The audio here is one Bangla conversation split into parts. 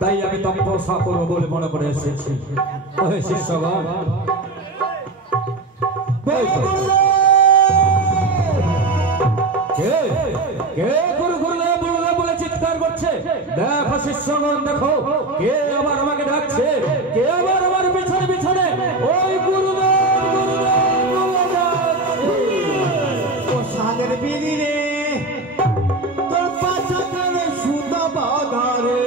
তাই আমি তপস্যা করবো বলে মনে করে এসেছি। শিষ্যগণ বলে চিৎকার করছে, দেখো শিষ্যগণ দেখো কে আবার আমাকে ডাকছে, কে আবার আমার পিছনে পিছনে ওই গুরুদেব সাদের বিড়ি রে তোর পাছা কানে সুতা বাঁধা রে,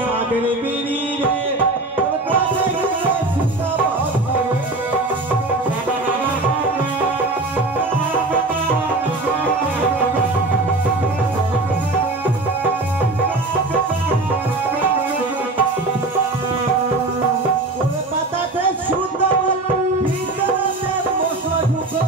সাদের বিড়ি রে তোর পাছা কানে সুতা বাঁধা রে। ওরে পাতাতে সুতা ভিতরে মশলা ঢুকো,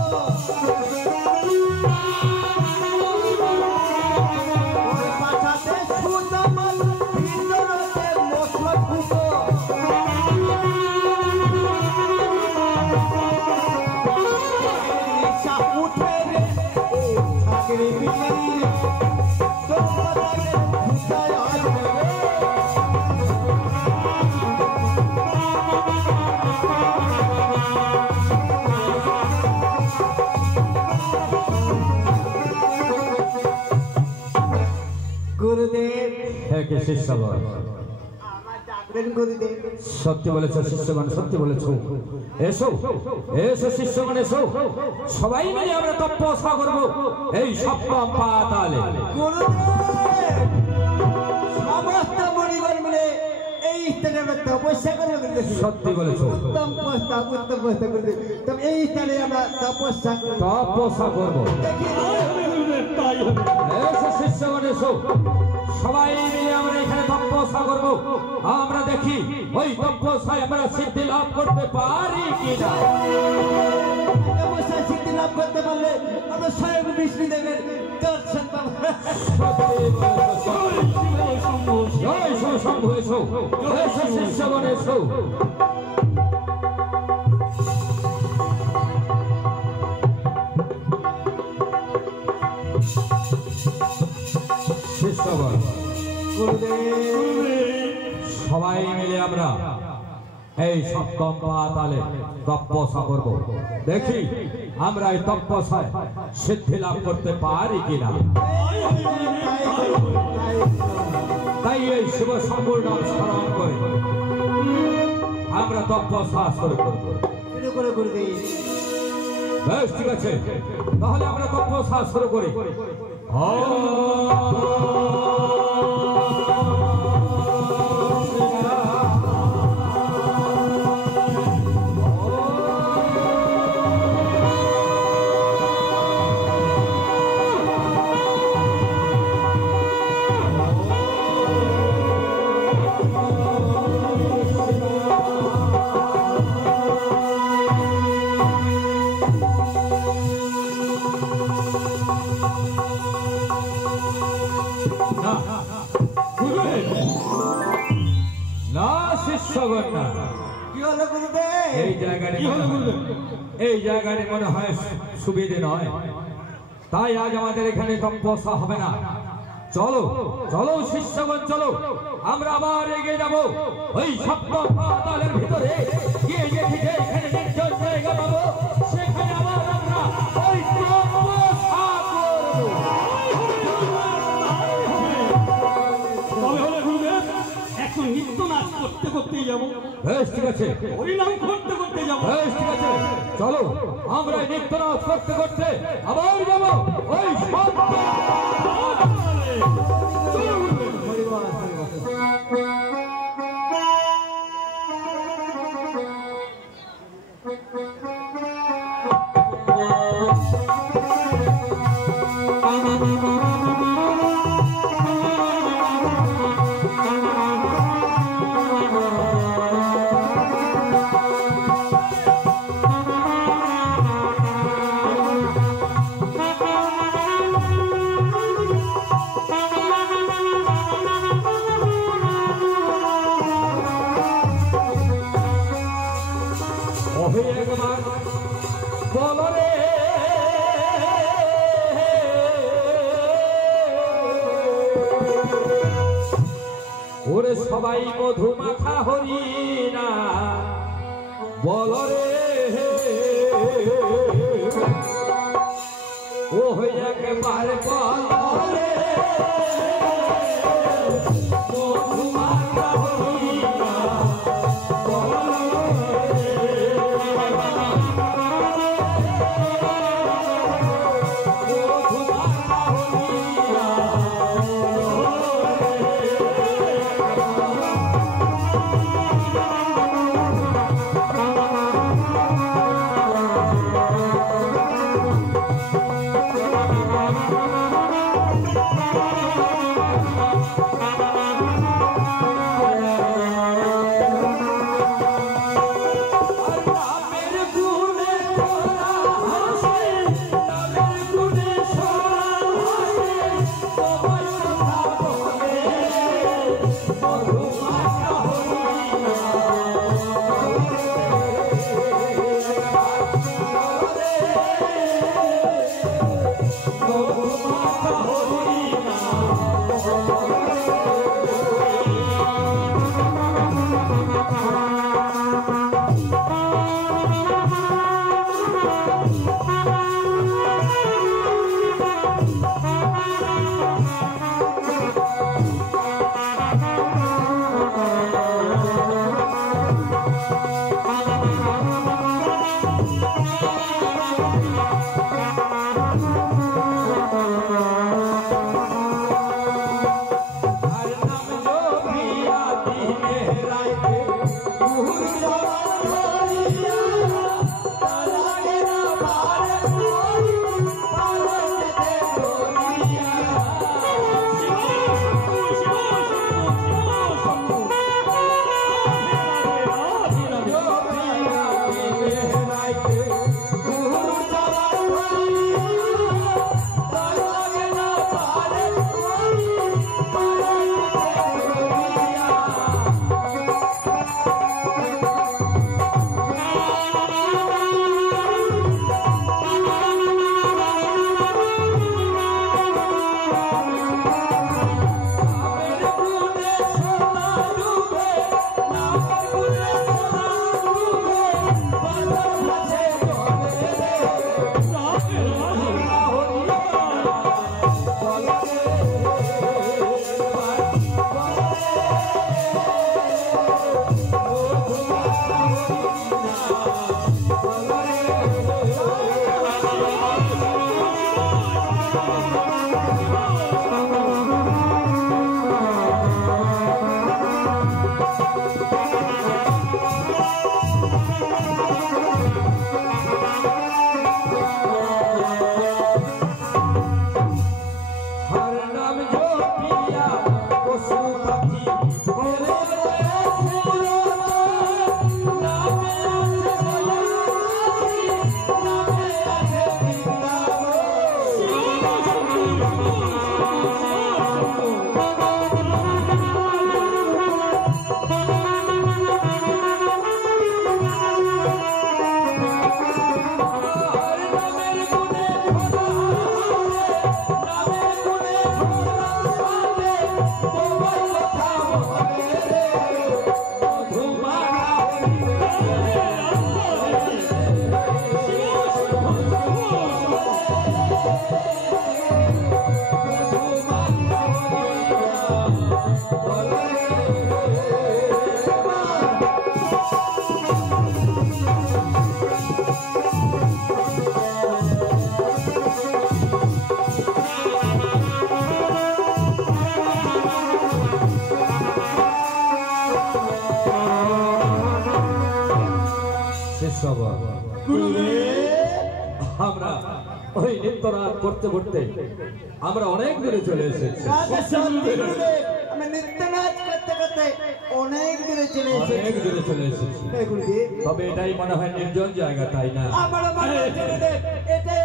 সত্যি বলেছ শিষ্যগণ, সত্যি বলেছ। এসো এসো শিষ্যগণ এসো, সবাই মিলে আমরা তপস্যা করবো এই সপ্তম পাতালে। সমস্ত মণিগণ মিলে এই স্থানে আমরা তপস্যা করবো। সত্যি বলেছ, উত্তম প্রস্তাব, উত্তম প্রস্তাব করবে। তবে এই স্থানে আমরা তপস্যা করবো। এসো শিষ্যগণ এসো, সবাই মিলে আমরা এখানে তপস্যা করবো। আমরা দেখি ওই তপস্যায় আমরা সিদ্ধি লাভ করতে পারি কিনা। তপস্যায় সিদ্ধি লাভ করতে পারলে আমরা স্বয়ং বিষ্ণু দেবের দর্শন পাবো। শম্ভু এসো, এসো শিষ্যগণ এসো। শিষ্যগণ সবাই মিলে আমরা এই সপ্তম পাতালে তপস্যা করব। দেখি আমরা এই তপস্যায় সিদ্ধি লাভ করতে পারি কিনা। তাই এই শিব শম্ভুর নাম স্মরণ করে আমরা তপস্যা শুরু করব। বেশ ঠিক আছে, তাহলে আমরা তপস্যা শুরু করি। না শিষ্যগণ না, কি হলো গুরুদেব? এই জায়গাটি মনে হয় সুবিধে নয়, তাই আজ আমাদের এখানে তপস্যা হবে না। চলো চলো শিষ্যগণ, চলো আমরা আবার এগিয়ে যাব ওই সপ্তম পাতালের ভিতরে গিয়ে দেখি যে এখানে নির্জন জায়গা পাবো, সেখানে আবার আমরা ওই তপস্যা করব। তবে হলে গুরুদেব এখন নিত্য নাচ করতে করতেই যাবো, বেশ ঠিক আছে, হরিনাম করতে করতে যাবো। বেশ ঠিক আছে, চলো আমরা নিত্য নাচ করতে করতে আবার যাব ওই সপ্তম। ওরে সবাই মধু মাখা হরিনা বল রে, ও একবারে বল রে মধু মাখা হরিনা বল নিত্যনাদ করতে করতে আমরা অনেক দূরে চলে এসেছি। আমি নৃত্য নাচ করতে করতে অনেক দূরে চলে এসেছি। অনেক দূরে চলে এসেছি। হ্যাঁ গুরুদেব, তবে এটাই মনে হয় নির্জন জায়গা, তাই না? আমার মনে হয় গুরুদেব, এটাই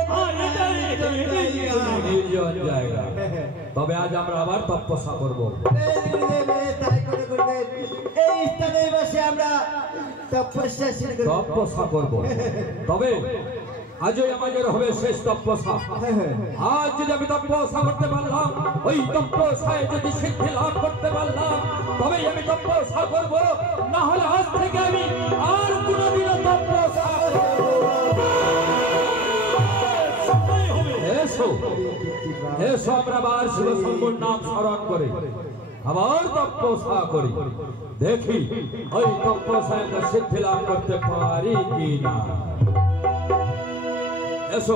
নির্জন জায়গা। তবে আজ আমরা আবার তপস্যা করব। তাই করে গুরুদেব, এই স্থানে বসে আমরা তপস্যা শুরু করব। তপস্যা করব। তবে আজই আমাদের হবে শেষ তপস্যা। আজ যদি আমি তপস্যা করতে পারলাম, ওই তপস্যায় যদি সিদ্ধি লাভ করতে পারলাম, তবেই আমি তপস্যা করব। না হলে আজ থেকে আমি আর কোনোদিনও তপস্যা করব না। এসো এসো, আমরা আবার শিব শম্ভুর নাম স্মরণ করে আবার তপস্যা করি। দেখি ওই তপস্যায় আমরা সিদ্ধি লাভ করতে পারি কি না। এসো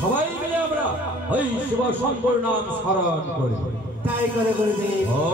সবাই মিলে আমরা ওই শিব শম্ভুর নাম স্মরণ করি। তাই করে গুরুদেব। ও